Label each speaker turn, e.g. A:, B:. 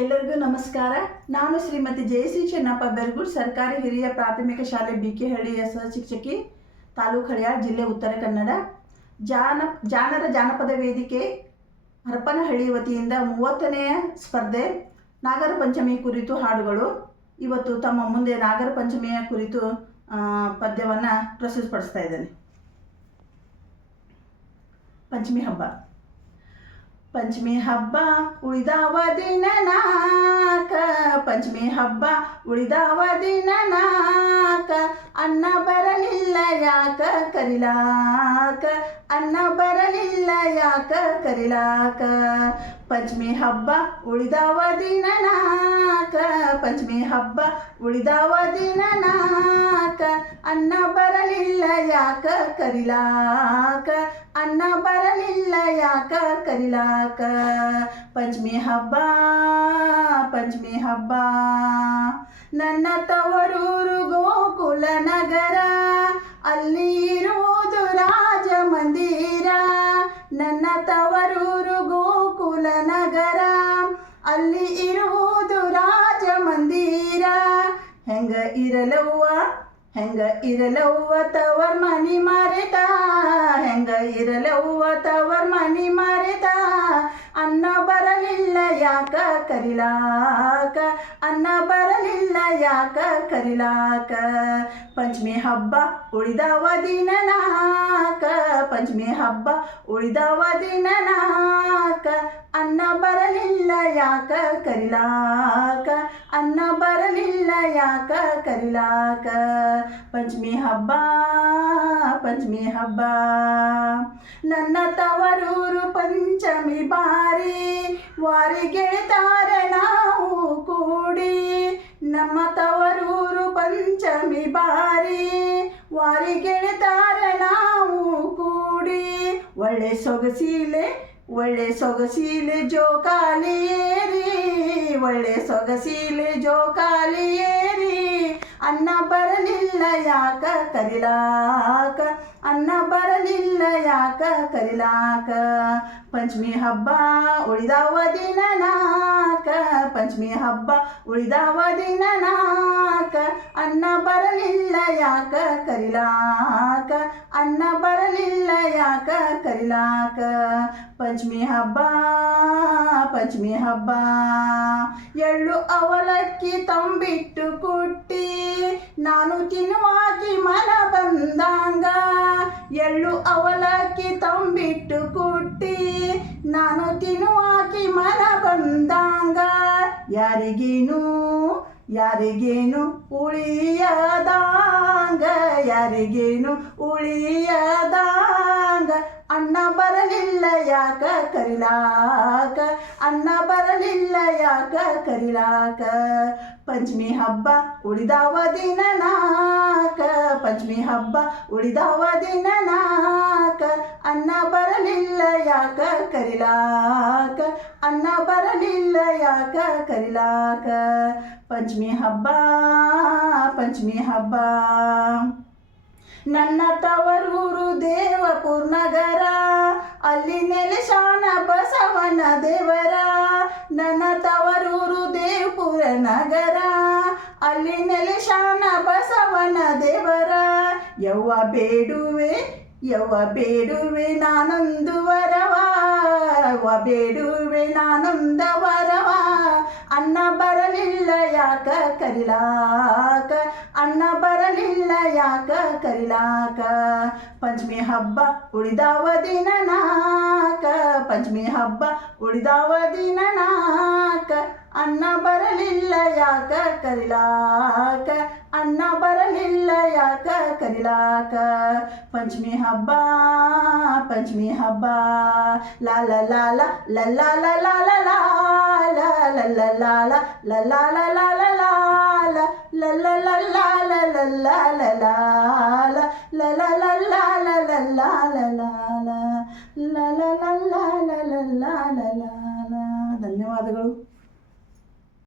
A: ಎಲ್ಲರಿಗೂ ನಮಸ್ಕಾರ. ನಾನು ಶ್ರೀಮತಿ ಜಯಸಿ ಚೆನ್ನಪ್ಪ ಬೆರ್ಗೂರ್ ಸರ್ಕಾರಿ ಹಿರಿಯ ಪ್ರಾಥಮಿಕ ಶಾಲೆ ಬಿಕೆಹಳ್ಳಿಯ ಸಹ ಶಿಕ್ಷಕಿ, ತಾಲೂಕು ಹಳಿಯಾಳ್ ಜಿಲ್ಲೆ ಉತ್ತರ ಕನ್ನಡ. ಜಾನ, ಜಾನರ ಜಾನಪದ ವೇದಿಕೆ ಹರಪನಹಳ್ಳಿ ವತಿಯಿಂದ ಮೂವತ್ತನೆಯ ಸ್ಪರ್ಧೆ, ನಾಗರ ಪಂಚಮಿ ಕುರಿತು ಹಾಡುಗಳು. ಇವತ್ತು ತಮ್ಮ ಮುಂದೆ ನಾಗರ ಪಂಚಮಿಯ ಕುರಿತು ಪದ್ಯವನ್ನು ಪ್ರಸ್ತುತಪಡಿಸ್ತಾ ಇದ್ದೇನೆ. ಪಂಚಮಿ ಹಬ್ಬ. ಪಂಚಮಿ ಹಬ್ಬ ಉಳಿದಾವ ದಿನ ನಾಕ ಪಂಚಮಿ ಹಬ್ಬ ಉಳಿದಾವ ದಿನ ನಾಕ ಅನ್ನ ಬರಲಿಲ್ಲ ಯಾಕ ಕರಿಲಾಕ? ಅನ್ನ ಬರಲಿಲ್ಲ ಯಾಕ ಕರಿಲಾಕ? ಪಂಚಮಿ ಹಬ್ಬ ಉಳಿದಾವ ದಿನ ನಾಕ? ಪಂಚಮಿ ಹಬ್ಬ ಉಳಿದಾವ ದಿನ ನಾಕ? ಅನ್ನ ಬರಲಿಲ್ಲ ಯಾಕ ಕರಿಲಾಕ? ಅನ್ನ ಬರಲಿಲ್ಲ ಯಾಕ ಕರಿಲಾಕ? ಪಂಚಮಿ ಹಬ್ಬ ಪಂಚಮಿ ಹಬ್ಬ. ನನ್ನ ತವರೂರು ಗೋಕುಲ ನಗರ ಅಲ್ಲಿ ಇರುವುದು ರಾಜ ಮಂದಿರ. ನನ್ನ ತವರೂರು ಗೋಕುಲ ನಗರ. ಅಲ್ಲಿ ಇರುವುದು ರಾಜ ಮಂದಿರ. ಹೆಂಗ ಇರಲವ್ವ? ಹೆಂಗ ಇರಲವ್ವ ತವರ್ ಮನಿ ಮರೆತ? ಹೆಂಗ ಇರಲವ್ವ ತವರ್ ಮನಿ ಮರೆತ? ಅನ್ನ ಬರಲಿಲ್ಲ ಯಾಕ ಕರಿಲಾಕ? ಅನ್ನ ಬರಲಿಲ್ಲ ಯಾಕ ಕರಿಲಾಕ? ಪಂಚಮಿ ಹಬ್ಬ ಉಳಿದವ ದಿನ ನಾಕ? ಪಂಚಮಿ ಹಬ್ಬ ಉಳಿದವ ದಿನ ನಾಕ? ಅನ್ನ ಬರಲಿಲ್ಲ ಯಾಕ ಕರಿಲಾಕ? ಅನ್ನ ಬರಲಿಲ್ಲ ಯಾಕ ಕರಿಲಾಕ? ಪಂಚಮಿ ಹಬ್ಬ ಪಂಚಮಿ ಹಬ್ಬ. ನನ್ನ ತವರೂರು ಬಾರಿ ವಾರಿ ಗೆಳೆತಾರೆ ನಾವು ಕೂಡಿ. ಒಳ್ಳೆ ಸೊಗಸೀಲೆ ಒಳ್ಳೆ ಸೊಗಸೀಲೆ ಜೋಕಾಲಿ ಏರಿ. ಒಳ್ಳೆ ಸೊಗಸೀಲೆ ಜೋಕಾಲಿ ಏರಿ. ಅನ್ನ ಬರಲಿಲ್ಲ ಯಾಕ ಕರಿಲಾಕ? ಬರಲಿಲ್ಲ ಕರಿಲಾಕ. ಪಂಚಮಿ ಹಬ್ಬ ಉಳಿದಾವ ದಿನ ನಾಕ ಪಂಚಮಿ ಹಬ್ಬ ಉಳಿದಾವ ದಿನ ನಾಕ ಅನ್ನ ಬರಲಿಲ್ಲ ಯಾಕ, ಕರಿಲಾಕ. ಅನ್ನ ಬರಲಿಲ್ಲ ಯಾಕ, ಕರಿಲಾಕ. ಪಂಚಮಿ ಹಬ್ಬ ಪಂಚಮಿ ಹಬ್ಬ. ಎಳ್ಳು ಅವಲಕ್ಕಿ ತಂಬಿಟ್ಟು ಕುಟ್ಟಿ, ನಾನು ತಿನ್ನುವಾಗಿ ಮನ ಬಂದಂಗ. ಎಳ್ಳು ಅವಲಕ್ಕಿ ತಂಬಿಟ್ಟು ಕೊಟ್ಟಿ ನಾನು ತಿನ್ನುವಾಕಿ ಮನ ಬಂದಂಗ. ಯಾರಿಗೇನು ಯಾರಿಗೇನು ಉಳಿಯದಾಂಗ. ಯಾರಿಗೇನು ಉಳಿಯದಾಂಗ. ಅಣ್ಣ ಬರಲಿಲ್ಲ ಯಾಕ ಕರಿಲಾಕ? ಅಣ್ಣ ಬರಲಿಲ್ಲ ಯಾಕ ಕರಿಲಾಕ? ಪಂಚಮಿ ಹಬ್ಬ ಉಳಿದಾವ ದಿನ ನಾಕ? ಪಂಚಮಿ ಹಬ್ಬ ಉಳಿದಾವ ದಿನ ನಾಕ? ಅನ್ನ ಬರಲಿಲ್ಲ ಯಾಕ ಕರಿಲಾಕ? ಅನ್ನ ಬರಲಿಲ್ಲ ಯಾಕ ಕರಿಲಾಕ? ಪಂಚಮಿ ಹಬ್ಬ ಪಂಚಮಿ ಹಬ್ಬ. ನನ್ನ ತವರೂರು ದೇವಪುರ್ ನಗರ ಅಲ್ಲಿ ನೆಲೆಶಾನ ಬಸವನ ದೇವರ. ನನ್ನ ತವರೂರು ದೇವಪುರ ನಗರ, ಅಲ್ಲಿ ನೆಲೆಶಾನ ಬಸವನ ದೇವರ. ಯವ್ವ ಬೇಡುವೆ ಯವ್ವ ಬೇಡುವೆ ನಾನೊಂದು ವರವ, ಯವ್ವ ಬೇಡುವೆ ನಾನೊಂದ ವರವ. ಅನ್ನ ಬರಲಿಲ್ಲ ಯಾಕ ಕರಿಲಾಕ ಅನ್ನ ಬರಲಿಲ್ಲ ಯಾಕ ಕರಿಲಾಕ ಪಂಚಮಿ ಹಬ್ಬ ಉಳಿದಾವ ದಿನ ನಾಕ ಪಂಚಮಿ ಹಬ್ಬ ಉಳಿದಾವ ದಿನ ನಾಕ ಅನ್ನ ಬರಲಿಲ್ಲ ಯಾಕ ಕರಿಲಾಕ ಅನ್ನ ಬರಲಿಲ್ಲ ಯಾಕ ಕರಿಲಾಕ ಪಂಚಮಿ ಹಬ್ಬ ಪಂಚಮಿ ಹಬ್ಬ ಲಾಲ ಲಾಲ ಲಲ್ಲ ಲಾಲ ಲಾಲ ಲಾಲ ಲಾಲ ಲಾಲ ಲಾಲ ಧನ್ಯವಾದಗಳು